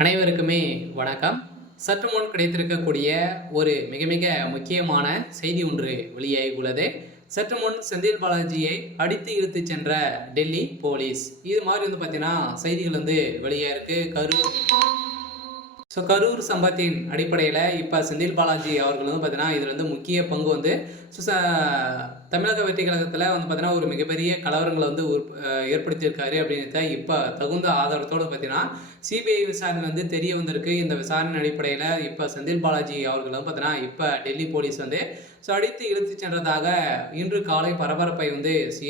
அனைவருக்குமே வணக்கம். சற்று முன் கிடைத்திருக்கக்கூடிய ஒரு மிக மிக முக்கியமான செய்தி ஒன்று வெளியாகியுள்ளது. சற்று முன் செந்தில் பாலாஜியை அடித்து இழுத்துச் சென்ற டெல்லி போலீஸ். இது மாதிரி பார்த்தீங்கன்னா செய்திகள் வெளியாயிருக்கு. கரூர் சம்பவத்தின் அடிப்படையில் இப்போ செந்தில் பாலாஜி அவர்கள் பார்த்தீங்கன்னா இதில் முக்கிய பங்கு தமிழக வெற்றி கழகத்தில் பார்த்தீங்கன்னா ஒரு மிகப்பெரிய கலவரங்களை ஏற்படுத்தியிருக்காரு அப்படின்னு இப்போ தகுந்த ஆதாரத்தோடு பார்த்தீங்கன்னா சிபிஐ விசாரணை தெரிய வந்திருக்கு. இந்த விசாரணை அடிப்படையில் இப்போ செந்தில் பாலாஜி அவர்கள் பார்த்தீங்கன்னா இப்போ டெல்லி போலீஸ் அடித்து இழுத்து சென்றதாக இன்று காலை பரபரப்பை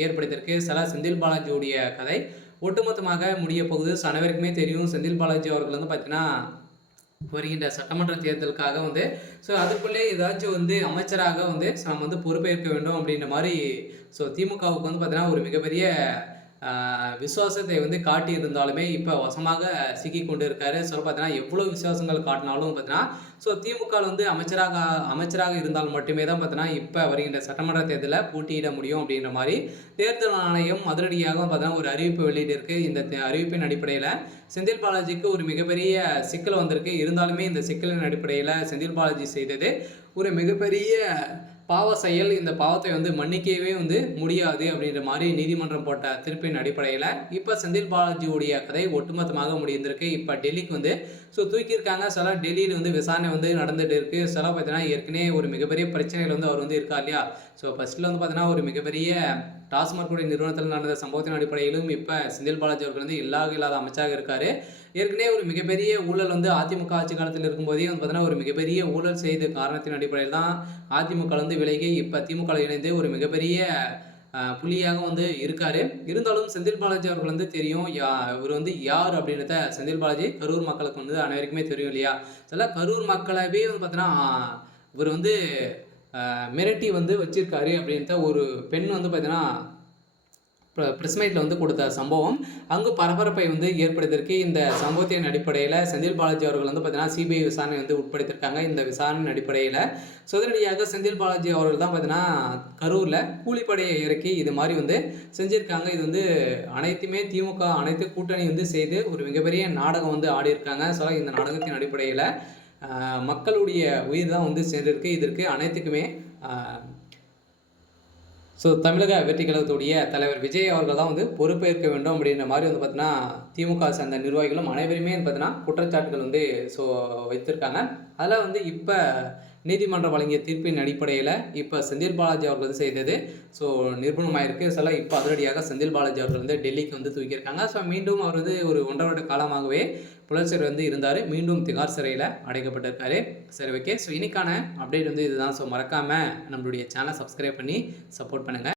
ஏற்படுத்தியிருக்கு. செந்தில் பாலாஜியுடைய கதை ஒட்டுமொத்தமாக முடிய போகுது. அனைவருக்குமே தெரியும் செந்தில் பாலாஜி அவர்கள் பார்த்தீங்கன்னா வருகின்ற சட்டமன்ற தேர்தலுக்காக அதுக்குள்ளே ஏதாச்சும் அமைச்சராக நம்ம பொறுப்பேற்க வேண்டும் அப்படின்ற மாதிரி திமுகவுக்கு பார்த்தீங்கன்னா ஒரு மிகப்பெரிய விசுவாசத்தை காட்டி இருந்தாலுமே இப்போ வசமாக சிக்கி கொண்டு இருக்காரு. பார்த்தீங்கன்னா எவ்வளோ விசுவாசங்கள் காட்டினாலும் பார்த்தீங்கன்னா திமுக அமைச்சராக இருந்தால் மட்டுமே தான் பார்த்தீங்கன்னா இப்போ வருகின்ற சட்டமன்ற தேர்தலில் போட்டியிட முடியும் அப்படின்ற மாதிரி தேர்தல் ஆணையம் அதிரடியாக பார்த்தீங்கன்னா ஒரு அறிவிப்பு வெளியிட்டிருக்கு. இந்த அறிவிப்பின் அடிப்படையில் செந்தில் பாலாஜிக்கு ஒரு மிகப்பெரிய சிக்கல் வந்திருக்கு. இருந்தாலுமே இந்த சிக்கலின் அடிப்படையில் செந்தில் பாலாஜி செய்தது ஒரு மிகப்பெரிய பாவ செயல். இந்த பாவத்தை மன்னிக்கவே முடியாது அப்படின்ற மாதிரி நீதிமன்றம் போட்ட தீர்ப்பின் அடிப்படையில் இப்போ செந்தில் பாலாஜியுடைய கதை ஒட்டுமொத்தமாக முடிந்திருக்கு. இப்போ டெல்லிக்கு தூக்கியிருக்காங்க. டெல்லியில் விசாரணை நடந்துட்டு இருக்கு. பார்த்தீங்கன்னா ஏற்கனவே ஒரு மிகப்பெரிய பிரச்சனைகள் அவர் இருக்கா இல்லையா. ஃபர்ஸ்ட்ல பார்த்தீங்கன்னா ஒரு மிகப்பெரிய டாஸ்மாக் நிறுவனத்தில் நடந்த சம்பவத்தின் அடிப்படையிலும் இப்போ செந்தில் பாலாஜி அவர்கள் இல்லாத அமைச்சராக இருக்காரு. ஏற்கனவே ஒரு மிகப்பெரிய ஊழல் அதிமுக ஆட்சி காலத்தில் இருக்கும்போதே பார்த்தீங்கன்னா ஒரு மிகப்பெரிய ஊழல் செய்த காரணத்தின் அடிப்படையில் தான் அதிமுக விலகி இப்போ திமுக இணைந்து ஒரு மிகப்பெரிய புள்ளியாக இருக்காரு. இருந்தாலும் செந்தில் பாலாஜி அவர்கள் தெரியும் இவர் யார் அப்படின்றத. செந்தில் பாலாஜி கரூர் மக்களுக்கு அனைவருக்குமே தெரியும் இல்லையா. கரூர் மக்களவே பார்த்தீங்கன்னா இவர் மிரட்டி வச்சிருக்காரு அப்படின்ற ஒரு பெண் பார்த்தீங்கன்னா ப்ரெஸ் மீட்டில் கொடுத்த சம்பவம் அங்கு பரபரப்பை ஏற்படுத்தியிருக்கு. இந்த சம்பவத்தின் அடிப்படையில் செந்தில் பாலாஜி அவர்கள் பார்த்தீங்கன்னா சிபிஐ விசாரணை உட்படுத்தியிருக்காங்க. இந்த விசாரணையின் அடிப்படையில் உடனடியாக செந்தில் பாலாஜி அவர்கள் தான் பார்த்தீங்கன்னா கரூரில் கூலிப்படையை இறக்கி இது மாதிரி செஞ்சுருக்காங்க. இது அனைத்துமே திமுக அனைத்து கூட்டணி செய்து ஒரு மிகப்பெரிய நாடகம் ஆடியிருக்காங்க. இந்த நாடகத்தின் அடிப்படையில் மக்களுடைய உயிர் தான் சேர்ந்திருக்கு. இதற்கு அனைத்துக்குமே தமிழக வெற்றி கழகத்துடைய தலைவர் விஜய் அவர்கள் தான் பொறுப்பேற்க வேண்டும் அப்படின்ற மாதிரி பார்த்தீங்கன்னா திமுக சேர்ந்த நிர்வாகிகளும் அனைவருமே பார்த்தீங்கன்னா குற்றச்சாட்டுகள் வைத்திருக்காங்க. அதில் இப்போ நீதிமன்றம் வழங்கிய தீர்ப்பின் அடிப்படையில் இப்போ செந்தில் பாலாஜி அவர்கள் செய்தது நிரூபணமாயிருக்கு. இப்போ அதிரடியாக செந்தில் பாலாஜி அவர்கள் டெல்லிக்கு தூக்கியிருக்காங்க. மீண்டும் அவர் ஒரு 1.5 வருட காலமாகவே புலச்சர் இருந்தார். மீண்டும் திகார் சிறையில் அடைக்கப்பட்டிருக்காரு. சரி, ஓகே. இன்னைக்கான அப்டேட் இதுதான். மறக்காமல் நம்மளுடைய சேனலை சப்ஸ்கிரைப் பண்ணி சப்போர்ட் பண்ணுங்கள்.